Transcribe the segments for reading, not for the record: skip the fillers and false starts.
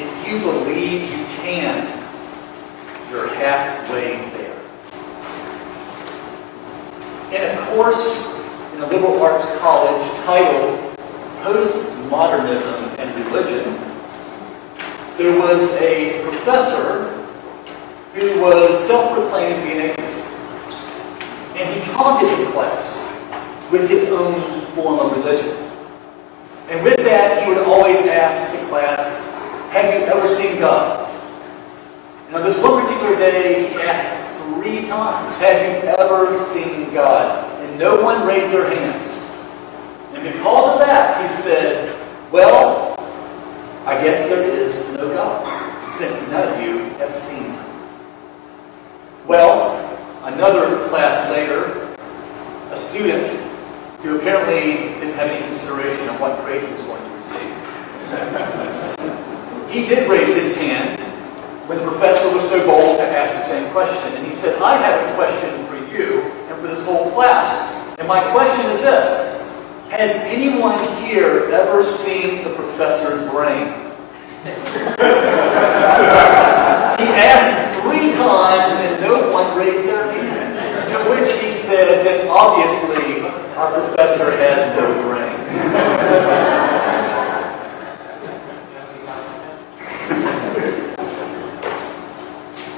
if you believe you can, you're halfway there. In a course in a liberal arts college titled Postmodernism and Religion, there was a professor who was self-proclaimed to be an atheist. And he taunted his class with his own form of religion. And with that, he would always ask the class, have you ever seen God? And on this one particular day, he asked 3 times, have you ever seen God? And no one raised their hands. And because of that, he said, well, I guess there is no God, since none of you have seen him. Well, another class later, a student who apparently didn't have any consideration of what grade he was going to receive, he did raise his hand when the professor was so bold to ask the same question. And he said, I have a question for you and for this whole class. And my question is this. Has anyone here ever seen the professor's brain? He asked 3 times and no one raised their hand. To which he said that obviously our professor has no brain.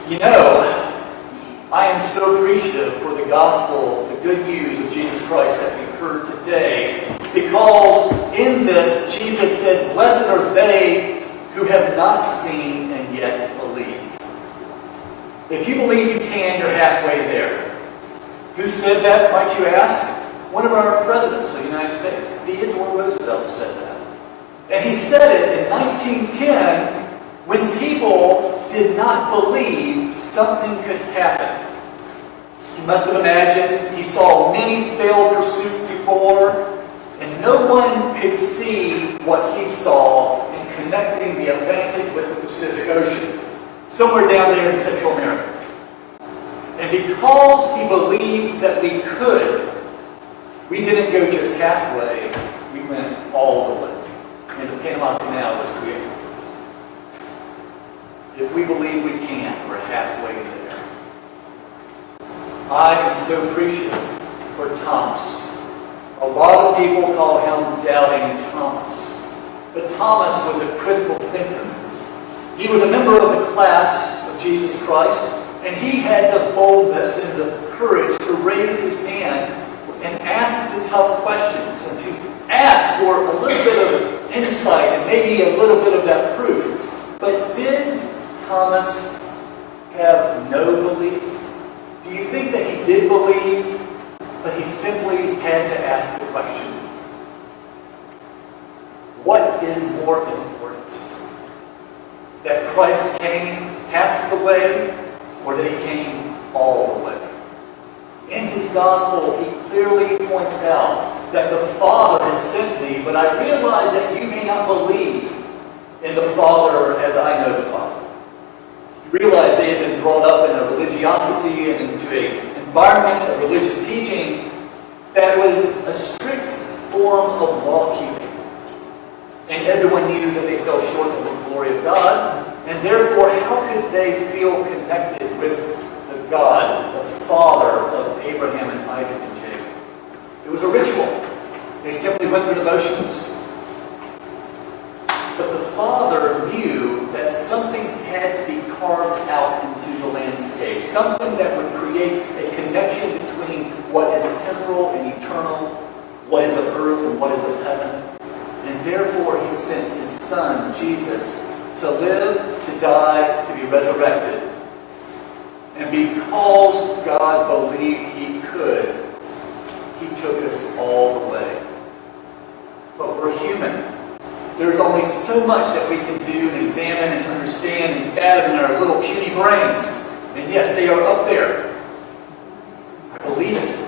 You know, I am so appreciative for the gospel, the good news of Jesus Christ that we've heard today, because in this, Jesus said, blessed are they who have not seen and yet believed. If you believe you can, you're halfway there. Who said that, might you ask? One of our presidents of the United States, Theodore Roosevelt, said that. And he said it in 1910 when people did not believe something could happen. He must have imagined he saw many failed pursuits before, and no one could see what he saw in connecting the Atlantic with the Pacific Ocean, somewhere down there in Central America. And because he believed that we could, we didn't go just halfway, we went all the way. And the Panama Canal was created. If we believe we can, we're halfway there. I am so appreciative for Thomas. A lot of people call him Doubting Thomas. But Thomas was a critical thinker. He was a member of the class of Jesus Christ, and he had the boldness and the courage to raise his hand and ask the tough questions, and to ask for a little bit of insight and maybe a little bit of that proof. But did Thomas have no belief? Do you think that he did believe, but he simply had to ask the question? What is more important? That Christ came half the way, or that he came all the way? In his gospel, he clearly points out that the Father has sent me, but I realize that you may not believe in the Father as I know the Father. You realize they had been brought up in a religiosity and into an environment of religious teaching that was a strict form of law-keeping. And everyone knew that they fell short of the glory of God, and therefore, how could they feel connected with the God, the Father of Abraham and Isaac and Jacob? It was a ritual. They simply went through the motions. But the Father knew that something had to be carved out into the landscape, something that would create a connection between what is temporal and eternal, what is of earth and what is of heaven. And therefore, he sent his Son, Jesus, to live, to die, to be resurrected. And because God believed he could, he took us all the way. But we're human. There's only so much that we can do and examine and understand and fathom in our little puny brains. And yes, they are up there. I believe it.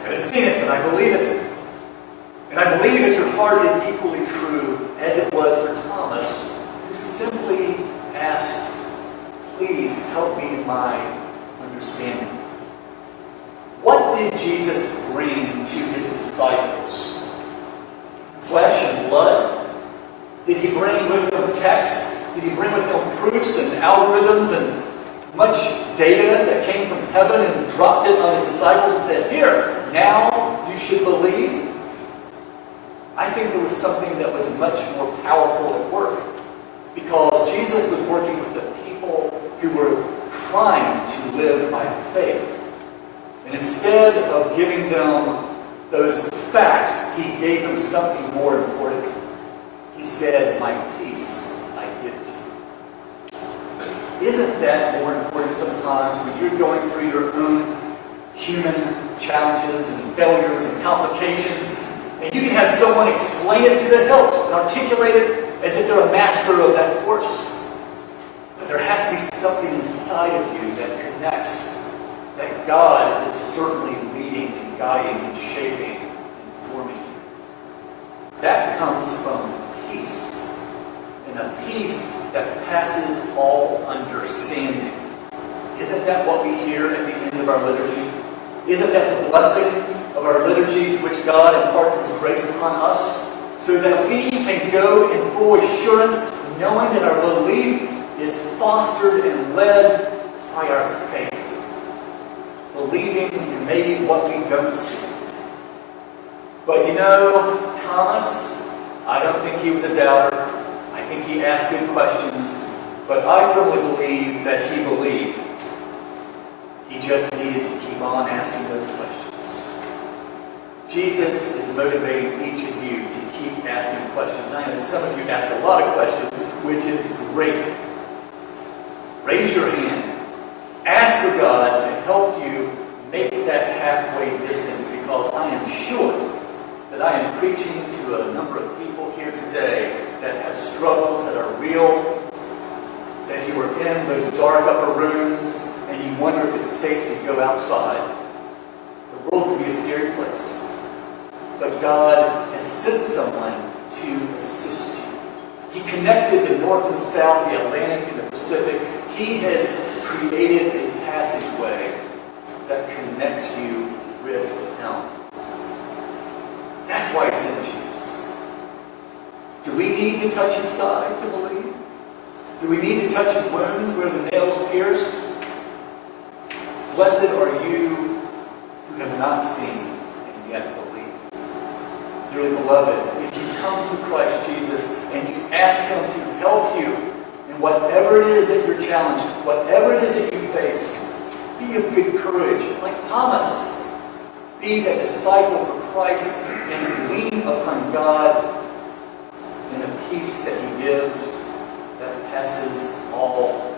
I haven't seen it, but I believe it. And I believe that your heart is equally true as it was for Thomas, who simply asked, please help me in my understanding. What did Jesus bring to his disciples? Flesh and blood? Did he bring with him text Did he bring with him proofs and algorithms and much data that came from heaven and dropped it on his disciples and said, "Here, now you should believe"? I think there was something that was much more powerful at work, because Jesus was working with the people who were trying to live by faith. And instead of giving them those facts, he gave them something more important. He said, "My peace I give to you." Isn't that more important sometimes when you're going through your own human challenges and failures and complications, and you can have someone explain it to the hilt and articulate it as if they're a master of that course? But there has to be something inside of you that connects, that God is certainly leading and guiding and shaping and forming you. That comes from peace, and a peace that passes all understanding. Isn't that what we hear at the end of our liturgy? Isn't that the blessing of our liturgy, to which God imparts His grace upon us, so that we can go in full assurance, knowing that our belief is fostered and led by our faith, believing in maybe what we don't see. But you know, Thomas, I don't think he was a doubter. I think he asked good questions, but I firmly believe that he believed. He just needed to keep on asking those questions. Jesus is motivating each of you to keep asking questions. And I know some of you ask a lot of questions, which is great. Raise your hand. Ask for God to help you make that halfway distance, because I am sure that I am preaching to a number of people here today that have struggles that are real, that you are in those dark upper rooms and you wonder if it's safe to go outside. The world can be a scary place. But God has sent someone to assist you. He connected the north and the south, the Atlantic and the Pacific. He has created a passageway that connects you with Him. That's why He sent Jesus. Do we need to touch His side to believe? Do we need to touch His wounds where the nails pierced? Blessed are you who have not seen and yet believe. Dearly beloved, if you come to Christ Jesus and you ask Him to help you in whatever it is that you're challenged, whatever it is that you face, be of good courage. Like Thomas, be a disciple for Christ and lean upon God in a peace that He gives that passes all